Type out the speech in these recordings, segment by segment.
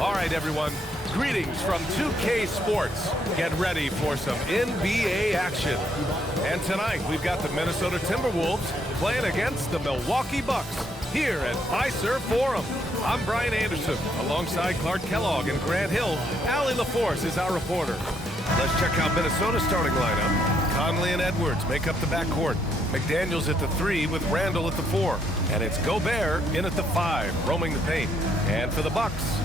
All right, everyone. Greetings from 2K Sports. Get ready for some NBA action. And tonight, we've got the Minnesota Timberwolves playing against the Milwaukee Bucks here at Fiserv Forum. I'm Brian Anderson, alongside Clark Kellogg and Grant Hill. Allie LaForce is our reporter. Let's check out Minnesota's starting lineup. Conley and Edwards make up the backcourt. McDaniels at the 3 with Randall at the 4. And it's Gobert in at the 5, roaming the paint. And for the Bucks,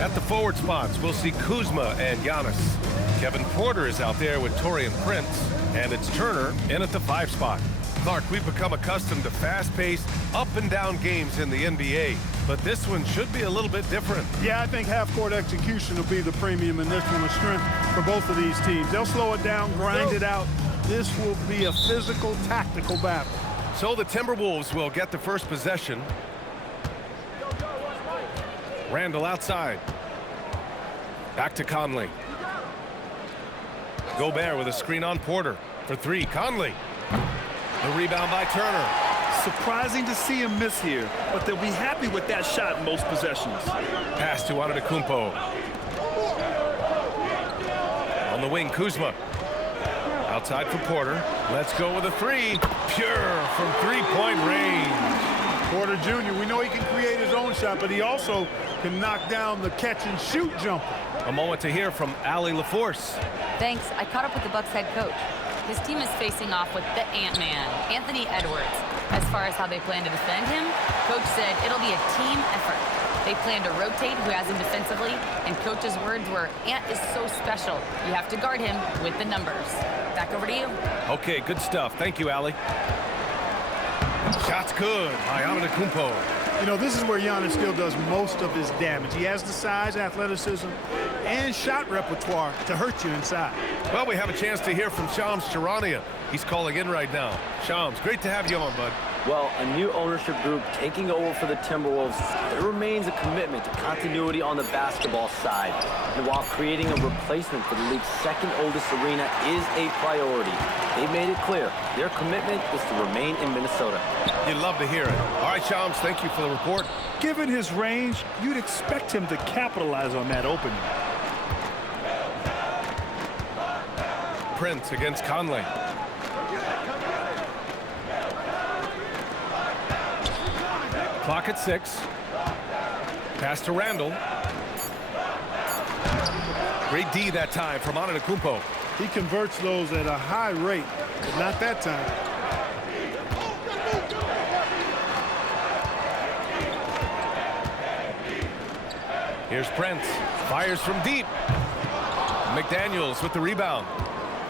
at the forward spots, we'll see Kuzma and Giannis. Kevin Porter is out there with Taurean Prince. And it's Turner in at the 5 spot. Clark, we've become accustomed to fast-paced, up-and-down games in the NBA. But this one should be a little bit different. Yeah, I think half-court execution will be the premium in this one, a strength for both of these teams. They'll slow it down, grind it out. This will be a physical, tactical battle. So the Timberwolves will get the first possession. Randall outside. Back to Conley. Gobert with a screen on Porter for 3. Conley. The rebound by Turner. Surprising to see him miss here, but they'll be happy with that shot in most possessions. Pass to Antetokounmpo. On the wing, Kuzma. Outside for Porter. Let's go with a 3. Pure from three-point range. Porter Jr., we know he can create his own shot, but he also can knock down the catch-and-shoot jumper. A moment to hear from Allie LaForce. Thanks. I caught up with the Bucks head coach. His team is facing off with the Ant-Man, Anthony Edwards. As far as how they plan to defend him, coach said it'll be a team effort. They plan to rotate who has him defensively, and coach's words were, Ant is so special. You have to guard him with the numbers. Back over to you. Okay, good stuff. Thank you, Allie. Shot's good by Antetokounmpo. You know, this is where Giannis still does most of his damage. He has the size, athleticism, and shot repertoire to hurt you inside. Well, we have a chance to hear from Shams Charania. He's calling in right now. Shams, great to have you on, bud. Well, a new ownership group taking over for the Timberwolves, there remains a commitment to continuity on the basketball side. And while creating a replacement for the league's second oldest arena is a priority, they made it clear their commitment is to remain in Minnesota. You'd love to hear it. All right, Shams, thank you for the report. Given his range, you'd expect him to capitalize on that opening. Prince against Conley. Clock at 6. Pass to Randall. Great D that time from Antetokounmpo. He converts those at a high rate, but not that time. Here's Prince. Fires from deep. McDaniels with the rebound.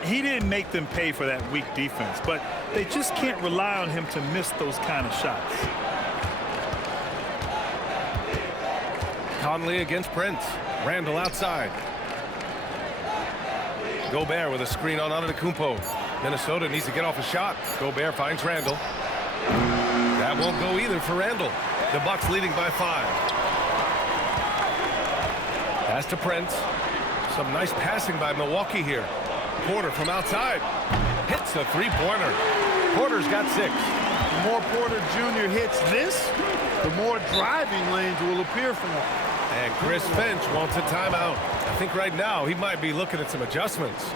He didn't make them pay for that weak defense, but they just can't rely on him to miss those kind of shots. Conley against Prince. Randall outside. Gobert with a screen on Antetokounmpo. Minnesota needs to get off a shot. Gobert finds Randall. That won't go either for Randall. The Bucks leading by 5. Pass to Prince. Some nice passing by Milwaukee here. Porter from outside. Hits a three-pointer. Porter's got 6. The more Porter Jr. hits this, the more driving lanes will appear for him. And Chris Finch wants a timeout. I think right now he might be looking at some adjustments.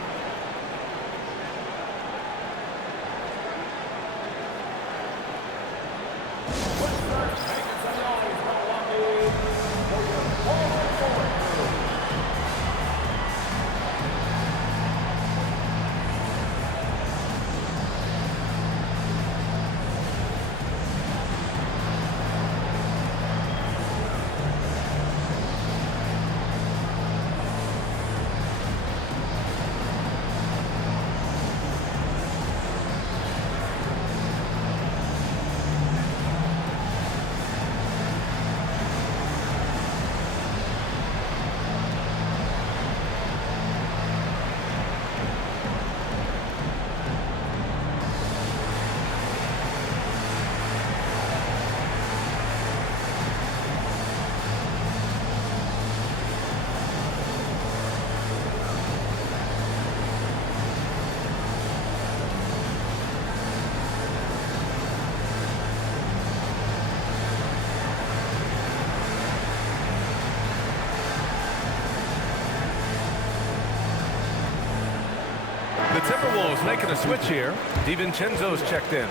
Timberwolves making a switch here. DiVincenzo's checked in.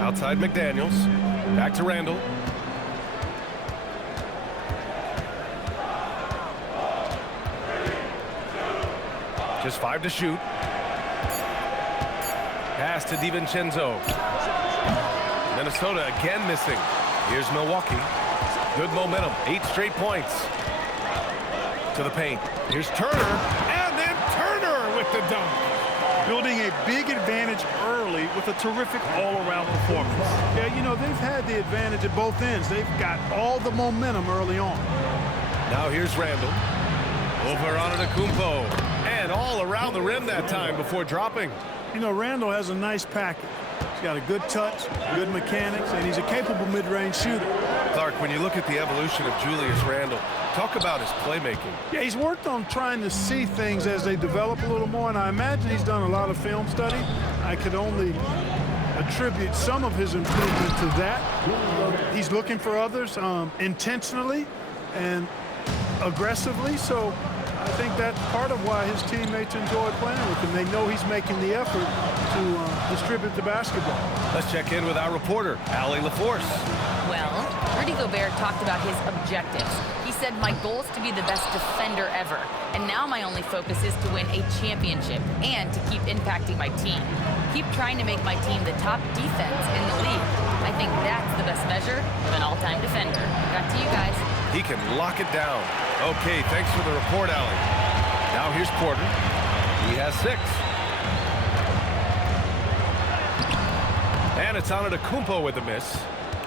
Outside McDaniels. Back to Randall. Just 5 to shoot. Pass to DiVincenzo. Minnesota again missing. Here's Milwaukee. Good momentum. 8 straight points. To the paint. Here's Turner. And then Turner with the dunk. Building a big advantage early with a terrific all-around performance. Yeah, you know, they've had the advantage at both ends. They've got all the momentum early on. Now here's Randall. Over on Antetokounmpo. And all around the rim that time before dropping. You know, Randall has a nice package. He's got a good touch, good mechanics, and he's a capable mid-range shooter. Clark, when you look at the evolution of Julius Randall, talk about his playmaking. Yeah, he's worked on trying to see things as they develop a little more, and I imagine he's done a lot of film study. I could only attribute some of his improvement to that. He's looking for others intentionally and aggressively, so I think that's part of why his teammates enjoy playing with him. They know he's making the effort to distribute the basketball. Let's check in with our reporter, Allie LaForce. Well, Rudy Gobert talked about his objectives. He said, my goal is to be the best defender ever. And now my only focus is to win a championship and to keep impacting my team. Keep trying to make my team the top defense in the league. I think that's the best measure of an all-time defender. Back to you guys. He can lock it down. Okay, thanks for the report, Allie. Now here's Porter. He has 6. And it's Antetokounmpo with the miss.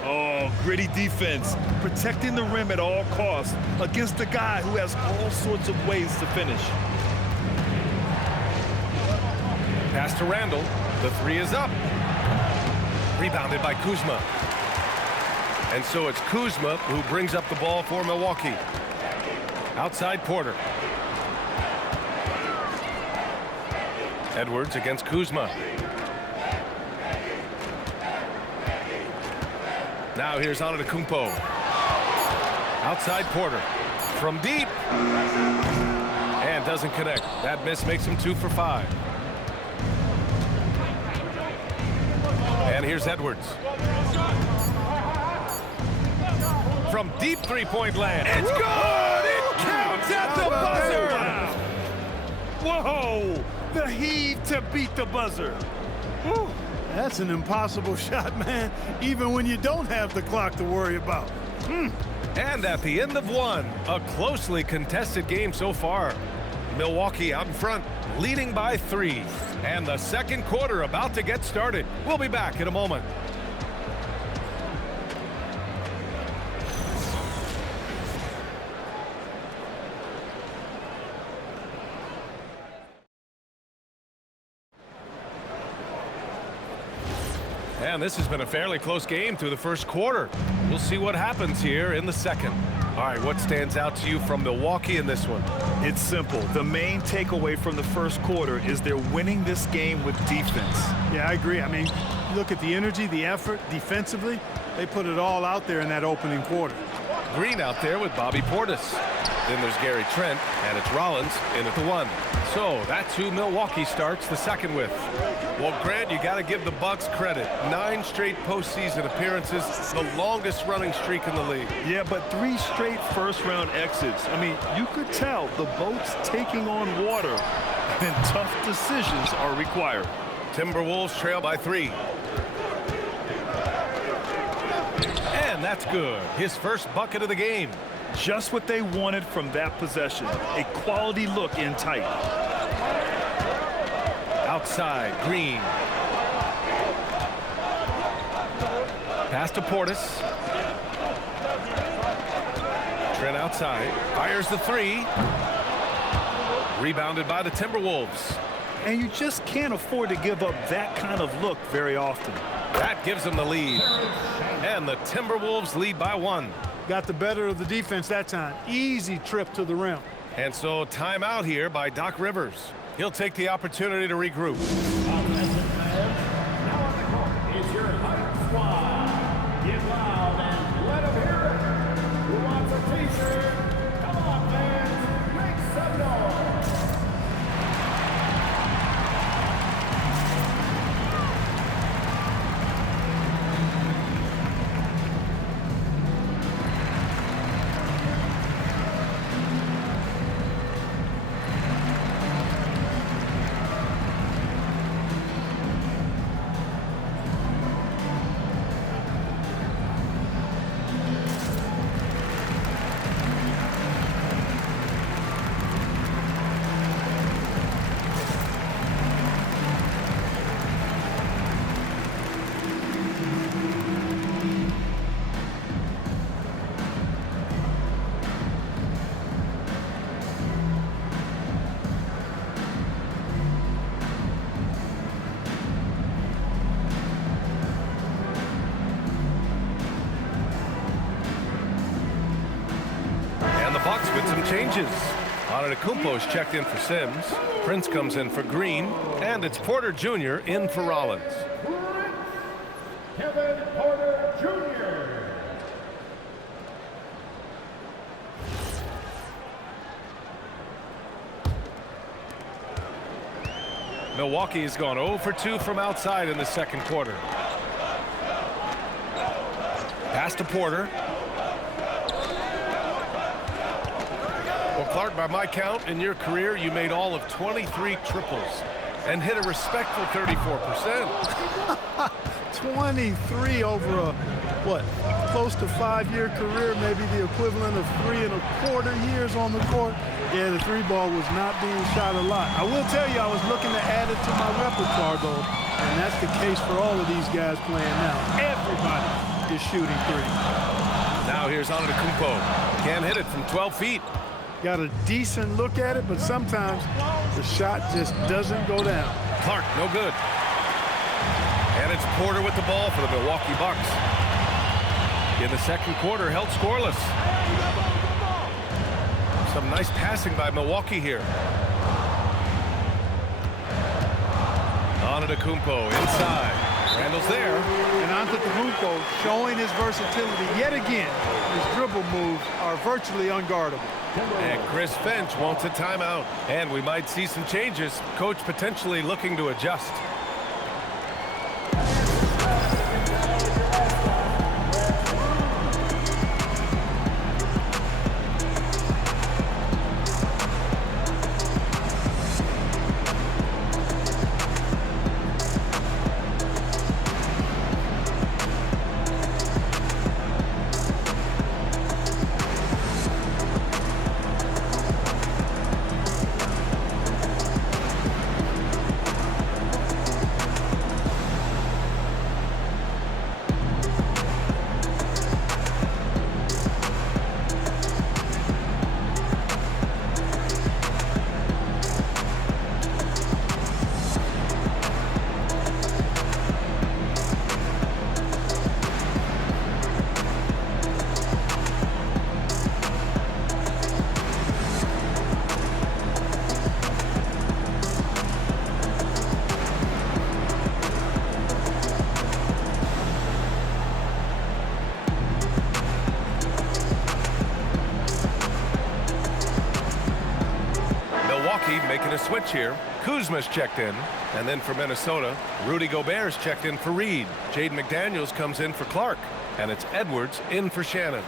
Oh, gritty defense. Protecting the rim at all costs against a guy who has all sorts of ways to finish. Pass to Randall. The 3 is up. Rebounded by Kuzma. And so it's Kuzma who brings up the ball for Milwaukee. Outside Porter. Edwards against Kuzma. Now here's Antetokounmpo. Outside Porter. From deep. And doesn't connect. That miss makes him 2 for 5. And here's Edwards. From deep three-point land. It's good! It counts at the buzzer! Whoa! The heave to beat the buzzer. Woo. That's an impossible shot, man, even when you don't have the clock to worry about. And at the end of 1, a closely contested game so far. Milwaukee out in front, leading by 3. And the second quarter about to get started. We'll be back in a moment. And this has been a fairly close game through the first quarter. We'll see what happens here in the second. All right, what stands out to you from Milwaukee in this one? It's simple. The main takeaway from the first quarter is they're winning this game with defense. Yeah, I agree. I mean, look at the energy, the effort defensively. They put it all out there in that opening quarter. Green out there with Bobby Portis. Then there's Gary Trent, and it's Rollins in at the 1. So that's who Milwaukee starts the second with. Well, Grant, you got to give the Bucks credit. 9 straight postseason appearances, the longest running streak in the league. Yeah, but 3 straight first-round exits. I mean, you could tell the boat's taking on water, and tough decisions are required. Timberwolves trail by 3. And that's good. His first bucket of the game. Just what they wanted from that possession. A quality look in tight. Outside, Green. Pass to Portis. Trent outside. Fires the 3. Rebounded by the Timberwolves. And you just can't afford to give up that kind of look very often. That gives them the lead. And the Timberwolves lead by 1. Got the better of the defense that time. Easy trip to the rim. And so timeout here by Doc Rivers. He'll take the opportunity to regroup. Now on the court is your Hunter squad. Get loud and let them hear it. Who wants a t-shirt? Come on, fans. Make some noise. Bucks with some changes. Antetokounmpo's checked in for Sims. Prince comes in for Green. And it's Porter Jr. in for Rollins. Kevin Porter Jr. Milwaukee has gone 0 for 2 from outside in the second quarter. Pass to Porter. Well, Clark, by my count, in your career, you made all of 23 triples and hit a respectful 34%. 23 over a, close to 5-year career, maybe the equivalent of 3 1/4 years on the court. Yeah, the 3-ball was not being shot a lot. I will tell you, I was looking to add it to my repertoire, though, and that's the case for all of these guys playing now. Everybody is shooting 3. Now here's Antetokounmpo. Can't hit it from 12 feet. Got a decent look at it, but sometimes the shot just doesn't go down. Clark, no good. And it's Porter with the ball for the Milwaukee Bucks. In the second quarter, held scoreless. Some nice passing by Milwaukee here. Antetokounmpo inside. Randall's there. And Antetokounmpo showing his versatility yet again. His dribble moves are virtually unguardable. And Chris Finch wants a timeout. And we might see some changes. Coach potentially looking to adjust. Making a switch here. Kuzma's checked in. And then for Minnesota, Rudy Gobert's checked in for Reed. Jaden McDaniels comes in for Clark. And it's Edwards in for Shannon.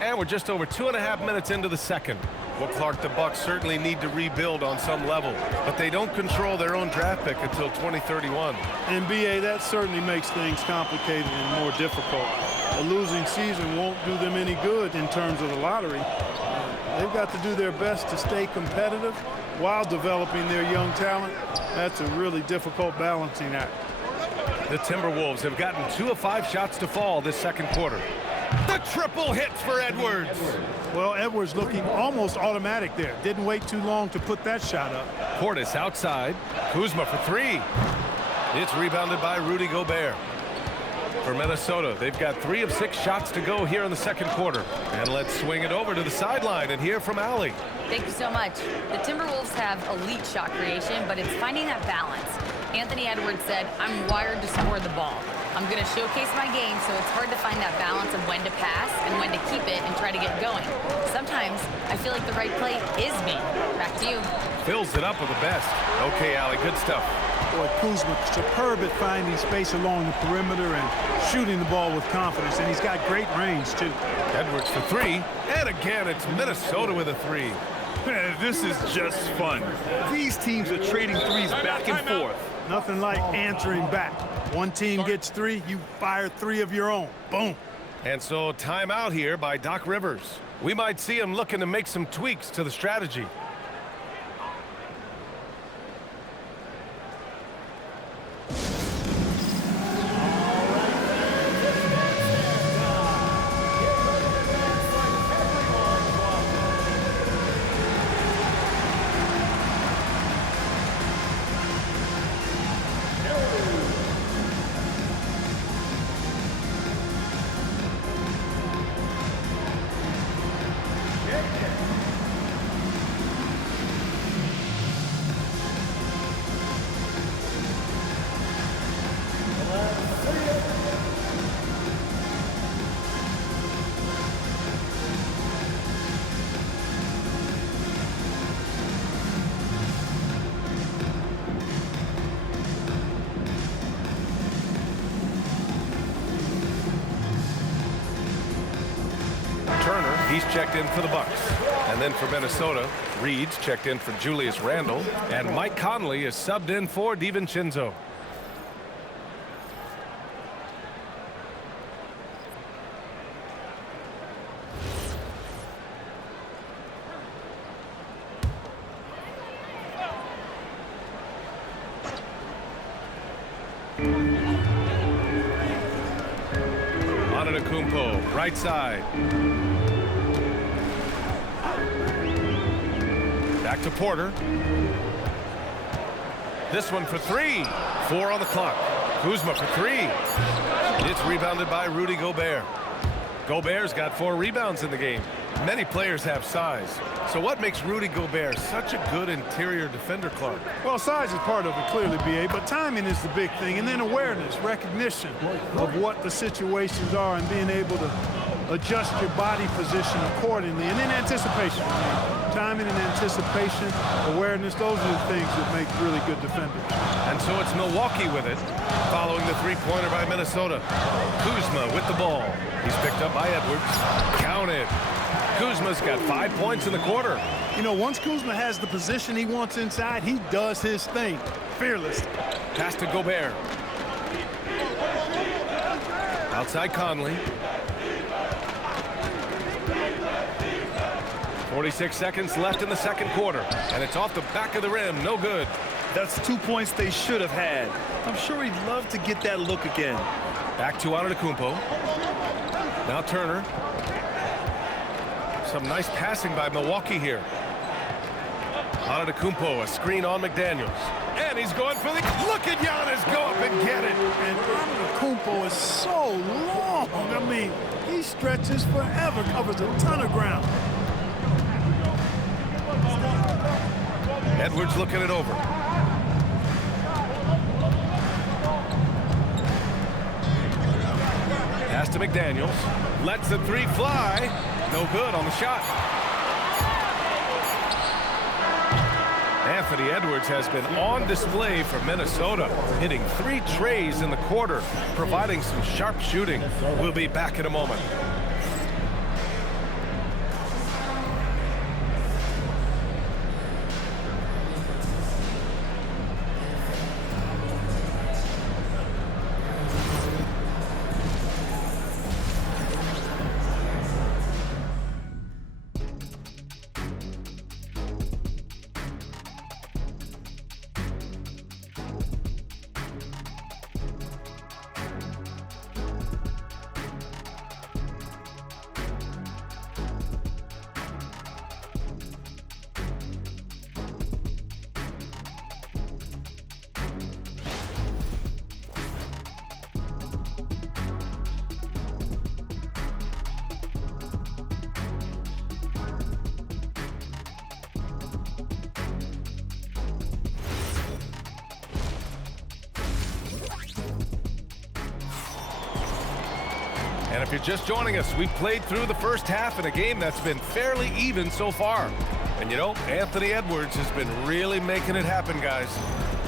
And we're just over 2.5 minutes into the second. Well, Clark, the Bucks certainly need to rebuild on some level, but they don't control their own draft pick until 2031. NBA, that certainly makes things complicated and more difficult. A losing season won't do them any good in terms of the lottery. They've got to do their best to stay competitive while developing their young talent. That's a really difficult balancing act. The Timberwolves have gotten 2 of 5 shots to fall this second quarter. The triple hits for Edwards. Well, Edwards looking almost automatic there. Didn't wait too long to put that shot up. Portis outside. Kuzma for three. It's rebounded by Rudy Gobert. For Minnesota, they've got 3 of 6 shots to go here in the second quarter. And let's swing it over to the sideline and hear from Allie. Thank you so much. The Timberwolves have elite shot creation, but it's finding that balance. Anthony Edwards said, "I'm wired to score the ball. I'm going to showcase my game, so it's hard to find that balance of when to pass and when to keep it and try to get going. Sometimes I feel like the right play is me." Back to you. Fills it up with the best. Okay, Allie, good stuff. Boy, Kuzma superb at finding space along the perimeter and shooting the ball with confidence, and he's got great range, too. Edwards for 3, and again, it's Minnesota with a 3. This is just fun. These teams are trading threes back and forth. Nothing like answering back. One team gets 3, you fire 3 of your own. Boom. And so timeout here by Doc Rivers. We might see him looking to make some tweaks to the strategy. Turner, he's checked in for the Bucks. And then for Minnesota, Reed's checked in for Julius Randle. And Mike Conley is subbed in for DiVincenzo. Antetokounmpo, right side. Back to Porter. This one for 3. 4 on the clock. Kuzma for 3. It's rebounded by Rudy Gobert. Gobert's got 4 rebounds in the game. Many players have size. So what makes Rudy Gobert such a good interior defender, Clark? Well, size is part of it, clearly, B.A., but timing is the big thing, and then awareness, recognition of what the situations are and being able to adjust your body position accordingly, and then anticipation. Timing and anticipation, awareness, those are the things that make really good defenders. And so it's Milwaukee with it, following the three-pointer by Minnesota. Kuzma with the ball. He's picked up by Edwards. Counted. Kuzma's got 5 points in the quarter. You know, once Kuzma has the position he wants inside, he does his thing. Fearless. Pass to Gobert. Outside Conley. 46 seconds left in the second quarter. And it's off the back of the rim. No good. That's 2 points they should have had. I'm sure he'd love to get that look again. Back to Antetokounmpo. Now Turner. Some nice passing by Milwaukee here. Antetokounmpo, a screen on McDaniels. And he's going for the... Look at Giannis go up and get it. And Antetokounmpo is so long. I mean, he stretches forever, covers a ton of ground. Edwards looking it over. Pass to McDaniels. Lets the 3 fly. No good on the shot. Anthony Edwards has been on display for Minnesota, hitting 3 trays in the quarter, providing some sharp shooting. We'll be back in a moment. And if you're just joining us, we've played through the first half in a game that's been fairly even so far. And you know, Anthony Edwards has been really making it happen, guys.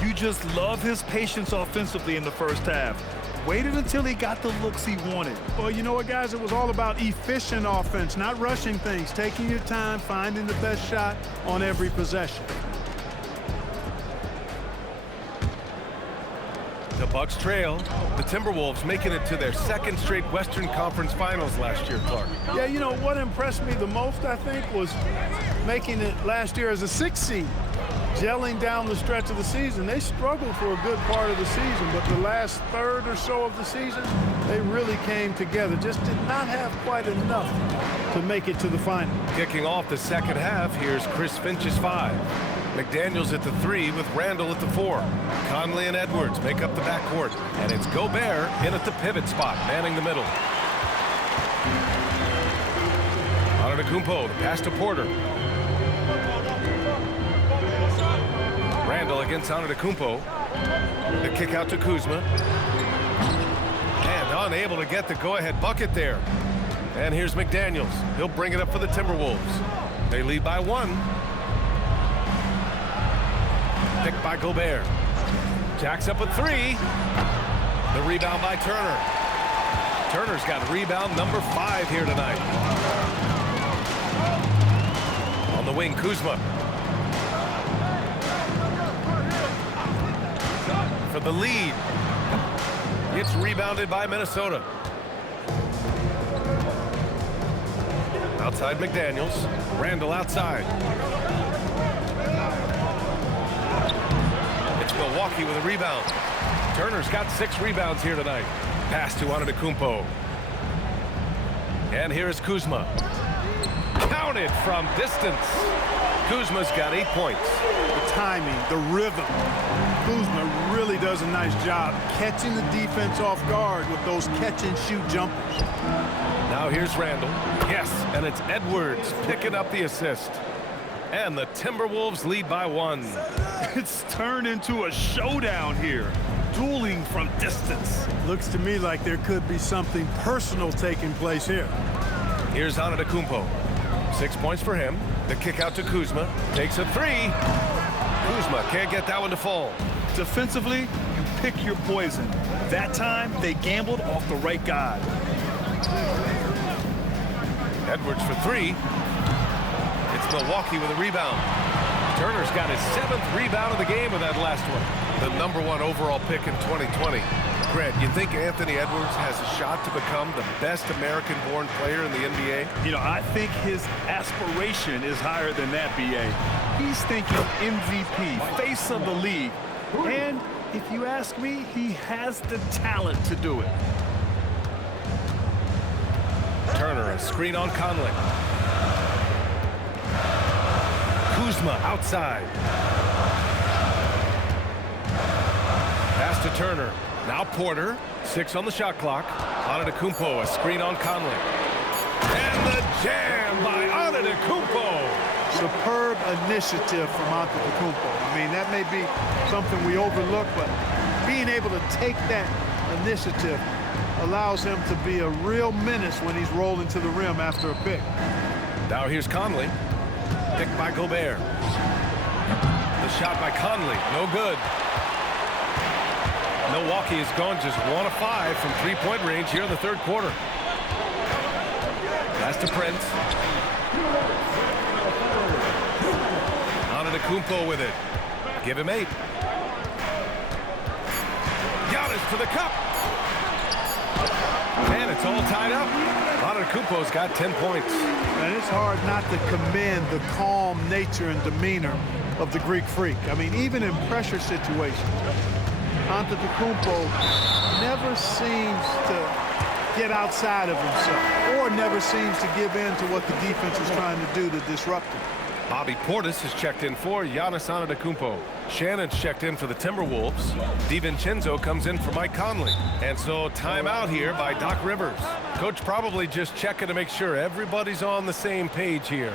You just love his patience offensively in the first half. Waited until he got the looks he wanted. Well, you know what, guys? It was all about efficient offense, not rushing things, taking your time, finding the best shot on every possession. The Bucks trail. The Timberwolves making it to their second straight Western Conference Finals last year, Clark. Yeah, you know, what impressed me the most, I think, was making it last year as a 6th seed. Gelling down the stretch of the season. They struggled for a good part of the season, but the last third or so of the season, they really came together. Just did not have quite enough to make it to the final. Kicking off the second half, here's Chris Finch's 5. McDaniels at the 3 with Randall at the 4. Conley and Edwards make up the backcourt, and it's Gobert in at the pivot spot, manning the middle. Antetokounmpo, the pass to Porter. Randall against Antetokounmpo. The kick out to Kuzma. And unable to get the go-ahead bucket there. And here's McDaniels. He'll bring it up for the Timberwolves. They lead by 1. Picked by Gobert. Jacks up a 3. The rebound by Turner. Turner's got rebound number 5 here tonight. On the wing, Kuzma. For the lead. It's rebounded by Minnesota. Outside McDaniels. Randall outside. It's Milwaukee with a rebound. Turner's got 6 rebounds here tonight. Pass to Antetokounmpo. And here's Kuzma. Counted from distance. Kuzma's got 8 points. The timing, the rhythm. Kuzma really does a nice job catching the defense off guard with those catch-and-shoot jumpers. Now here's Randall. Yes, and it's Edwards picking up the assist. And the Timberwolves lead by 1. It's turned into a showdown here. Dueling from distance. Looks to me like there could be something personal taking place here. Here's Antetokounmpo. 6 points for him. The kick out to Kuzma. Takes a 3. Kuzma can't get that one to fall. Defensively, you pick your poison. That time, they gambled off the right guy. Edwards for 3. It's Milwaukee with a rebound. Turner's got his 7th rebound of the game with that last one. The number 1 overall pick in 2020. Grant, you think Anthony Edwards has a shot to become the best American-born player in the NBA? You know, I think his aspiration is higher than that, B.A. He's thinking MVP, face of the league. And if you ask me, he has the talent to do it. Turner, a screen on Conley. Kuzma outside. Pass to Turner. Now Porter. 6 on the shot clock. Antetokounmpo, a screen on Conley. And the jam by Antetokounmpo. Superb initiative from Antetokounmpo. I mean, that may be something we overlook, but being able to take that initiative allows him to be a real menace when he's rolling to the rim after a pick. Now here's Conley. Picked by Gobert. The shot by Conley. No good. Milwaukee has gone just 1 of 5 from 3-point range here in the third quarter. Pass to Prince. Antetokounmpo with it. Give him 8. Giannis to the cup. And it's all tied up. Antetokounmpo's got 10 points. And it's hard not to commend the calm nature and demeanor of the Greek Freak. I mean, even in pressure situations, Antetokounmpo never seems to get outside of himself or never seems to give in to what the defense is trying to do to disrupt him. Bobby Portis has checked in for Giannis Antetokounmpo. Shannon's checked in for the Timberwolves. DiVincenzo comes in for Mike Conley. And so timeout here by Doc Rivers. Coach probably just checking to make sure everybody's on the same page here.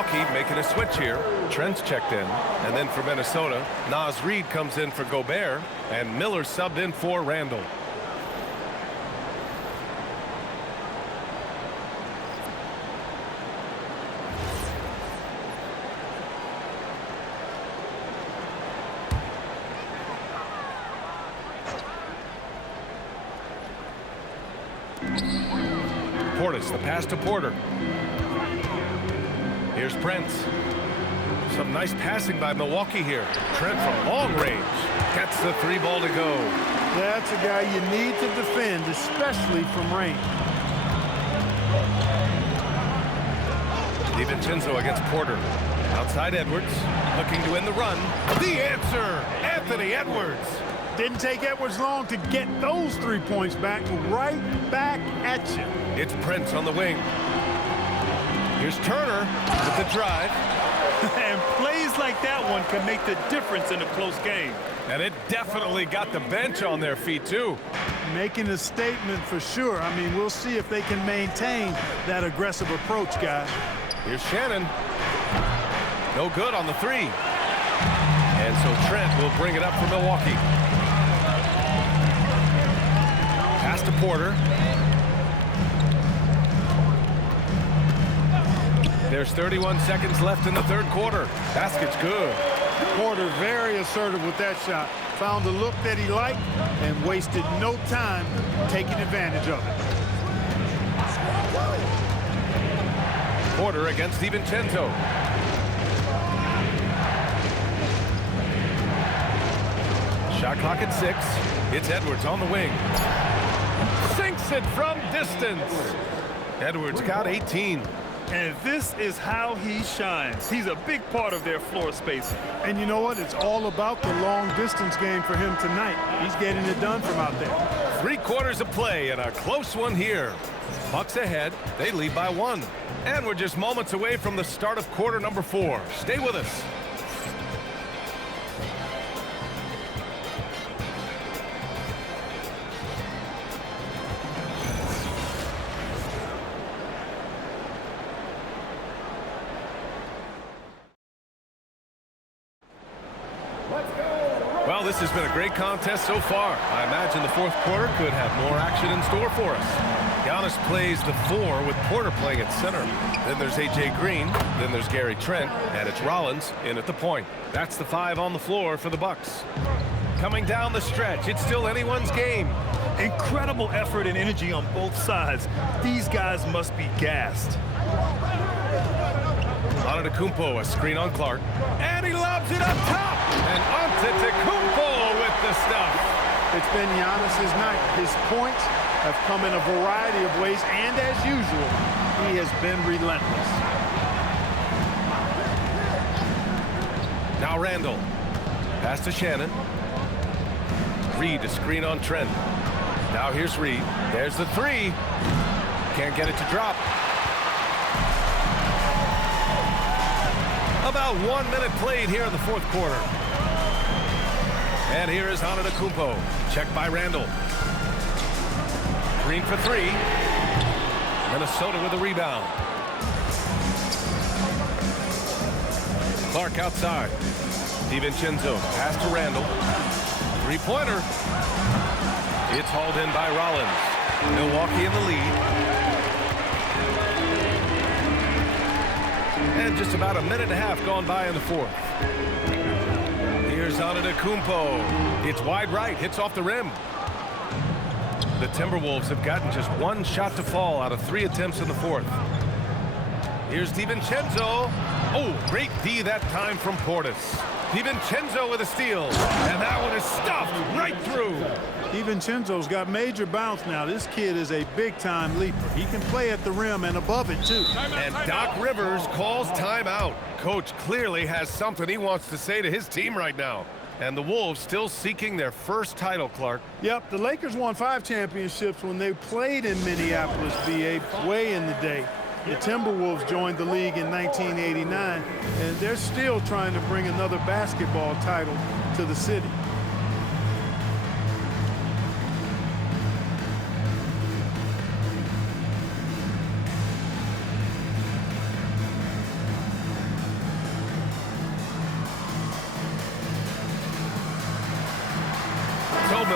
Milwaukee making a switch here. Trent's checked in. And then for Minnesota, Naz Reid comes in for Gobert. And Miller subbed in for Randall. Portis, the pass to Porter. Here's Prince. Some nice passing by Milwaukee here. Trent from long range gets the 3 ball to go. That's a guy you need to defend, especially from range. DiVincenzo against Porter. Outside Edwards, looking to win the run. The answer, Anthony Edwards. Didn't take Edwards long to get those 3 points back, right back at you. It's Prince on the wing. Here's Turner with the drive. And plays like that one can make the difference in a close game. And it definitely got the bench on their feet, too. Making a statement for sure. I mean, we'll see if they can maintain that aggressive approach, guys. Here's Shannon. No good on the 3. And so Trent will bring it up for Milwaukee. Pass to Porter. There's 31 seconds left in the 3rd quarter. Basket's good. Porter very assertive with that shot. Found the look that he liked and wasted no time taking advantage of it. Porter against DiVincenzo. Shot clock at 6. It's Edwards on the wing. Sinks it from distance. Edwards got 18. And this is how he shines. He's a big part of their floor spacing. And you know what? It's all about the long distance game for him tonight. He's getting it done from out there. 3 quarters of play and a close one here. Bucks ahead. They lead by 1. And we're just moments away from the start of quarter number 4. Stay with us. Well, this has been a great contest so far. I imagine the 4th quarter could have more action in store for us. Giannis plays the 4 with Porter playing at center. Then there's A.J. Green. Then there's Gary Trent. And it's Rollins in at the point. That's the 5 on the floor for the Bucks. Coming down the stretch, it's still anyone's game. Incredible effort and energy on both sides. These guys must be gassed. Antetokounmpo, a screen on Clark. And he lobs it up top. And Antetokounmpo with the stuff. It's been Giannis's night. His points have come in a variety of ways, and as usual, he has been relentless. Now Randall. Pass to Shannon. Reid, a screen on Trent. Now here's Reid. There's the 3. Can't get it to drop. About 1 minute played here in the 4th quarter. And here is Antetokounmpo. Checked by Randall. Green for 3. Minnesota with a rebound. Clark outside. DiVincenzo. Pass to Randall. 3-pointer. It's hauled in by Rollins. Milwaukee in the lead. And just about a minute and a half gone by in the 4th. Here's Antetokounmpo. It's wide right. Hits off the rim. The Timberwolves have gotten just 1 shot to fall out of 3 attempts in the 4th. Here's DiVincenzo. Oh, great D that time from Portis. DiVincenzo with a steal. And that one is stuffed right through. DiVincenzo's got major bounce now. This kid is a big-time leaper. He can play at the rim and above it, too. And Doc Rivers calls timeout. Coach clearly has something he wants to say to his team right now. And the Wolves still seeking their first title, Clark. Yep, the Lakers won 5 championships when they played in Minneapolis, VA, way in the day. The Timberwolves joined the league in 1989, and they're still trying to bring another basketball title to the city.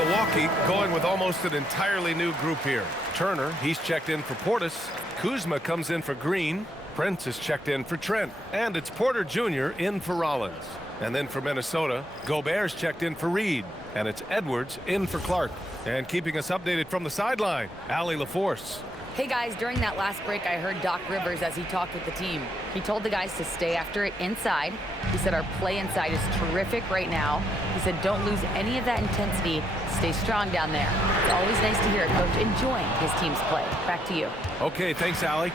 Milwaukee going with almost an entirely new group here. Turner, he's checked in for Portis. Kuzma comes in for Green. Prince is checked in for Trent. And it's Porter Jr. in for Rollins. And then for Minnesota, Gobert's checked in for Reed. And it's Edwards in for Clark. And keeping us updated from the sideline, Allie LaForce. Hey guys, during that last break, I heard Doc Rivers as he talked with the team. He told the guys to stay after it inside. He said our play inside is terrific right now. He said don't lose any of that intensity. Stay strong down there. It's always nice to hear a coach enjoying his team's play. Back to you. Okay, thanks, Allie.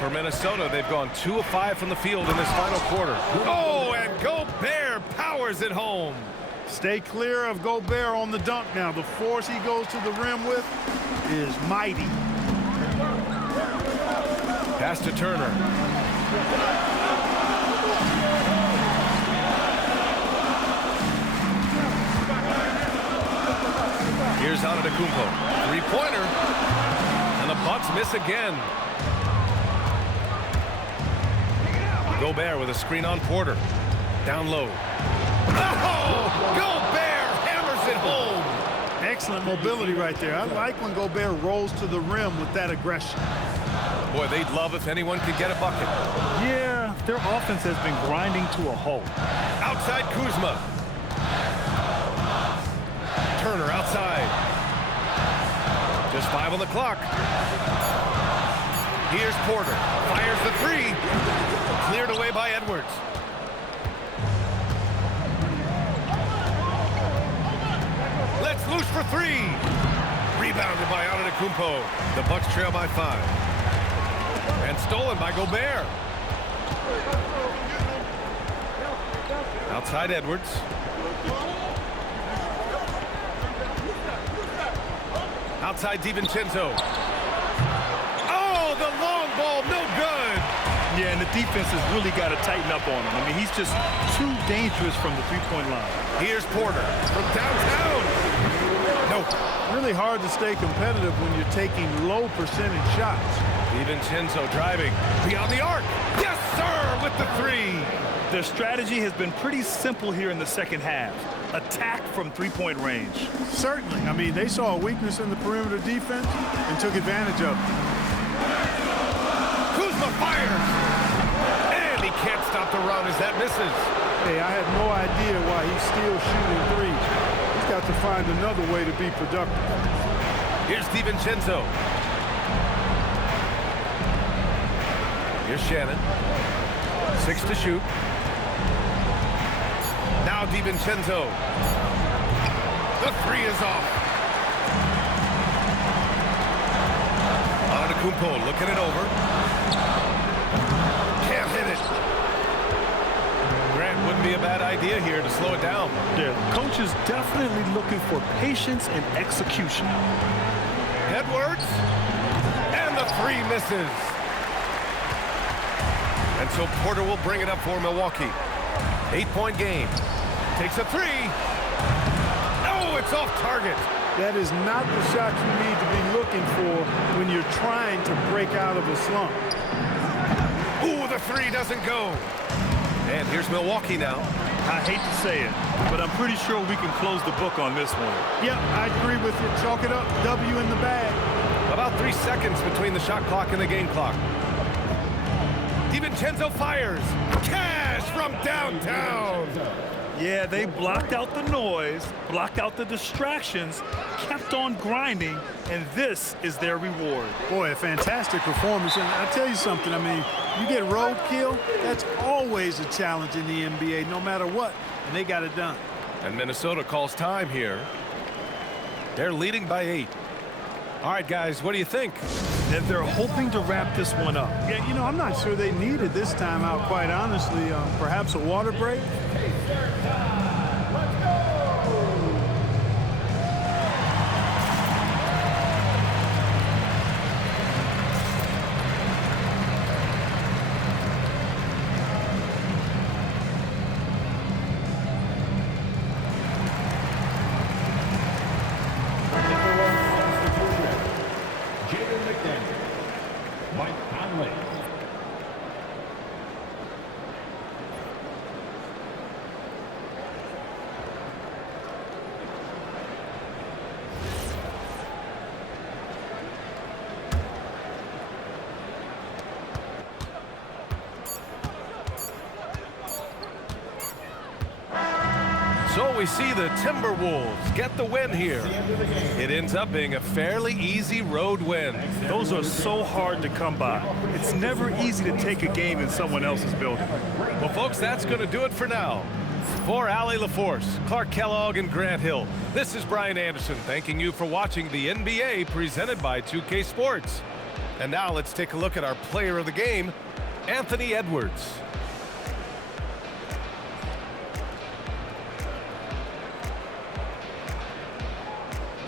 For Minnesota, they've gone 2 of 5 from the field in this final quarter. Oh, and Gobert powers it home. Stay clear of Gobert on the dunk now. The force he goes to the rim with is mighty. Pass to Turner. Here's Antetokounmpo. Three-pointer. And the Bucks miss again. Gobert with a screen on Porter. Down low. Oh! Gobert hammers it home. Excellent mobility right there. I like when Gobert rolls to the rim with that aggression. Boy, they'd love if anyone could get a bucket. Yeah, their offense has been grinding to a halt. Outside Kuzma. Turner outside. Just 5 on the clock. Here's Porter. Fires the three. Cleared away by Edwards. Let's loose for three. Rebounded by Antetokounmpo. The Bucks trail by 5. And stolen by Gobert. Outside Edwards. Outside DiVincenzo. Oh, the long ball, no good. Yeah, and the defense has really got to tighten up on him. I mean, he's just too dangerous from the three-point line. Here's Porter from downtown. Nope. Really hard to stay competitive when you're taking low percentage shots. DiVincenzo driving beyond the arc. Yes, sir, with the three. Their strategy has been pretty simple here in the second half. Attack from three-point range. Certainly. I mean, they saw a weakness in the perimeter defense and took advantage of it. Kuzma fires. And he can't stop the run as that misses. Hey, I had no idea why he's still shooting threes. He's got to find another way to be productive. Here's DiVincenzo. Here's Shannon. 6 to shoot. Now DiVincenzo. The three is off. Antetokounmpo looking it over. Can't hit it. Grant wouldn't be a bad idea here to slow it down. Yeah, the coach is definitely looking for patience and execution. Edwards. And the three misses. And so Porter will bring it up for Milwaukee. 8-point game. Takes a three. Oh, it's off target. That is not the shot you need to be looking for when you're trying to break out of a slump. Ooh, the three doesn't go. And here's Milwaukee now. I hate to say it, but I'm pretty sure we can close the book on this one. Yeah, I agree with you. Chalk it up. W in the bag. About 3 seconds between the shot clock and the game clock. DiVincenzo fires. Cash from downtown. Yeah, they blocked out the noise, blocked out the distractions, kept on grinding, and this is their reward. Boy, a fantastic performance. And I'll tell you something, I mean, you get roadkill, that's always a challenge in the NBA, no matter what, and they got it done. And Minnesota calls time here. They're leading by 8. All right, guys, what do you think? And they're hoping to wrap this one up. Yeah, you know, I'm not sure they needed this timeout, quite honestly. Perhaps a water break? So we see the Timberwolves get the win here. It ends up being a fairly easy road win. Those are so hard to come by. It's never easy to take a game in someone else's building. Well, folks, that's going to do it for now. For Allie LaForce, Clark Kellogg, and Grant Hill, this is Brian Anderson thanking you for watching the NBA presented by 2K Sports. And now let's take a look at our player of the game, Anthony Edwards.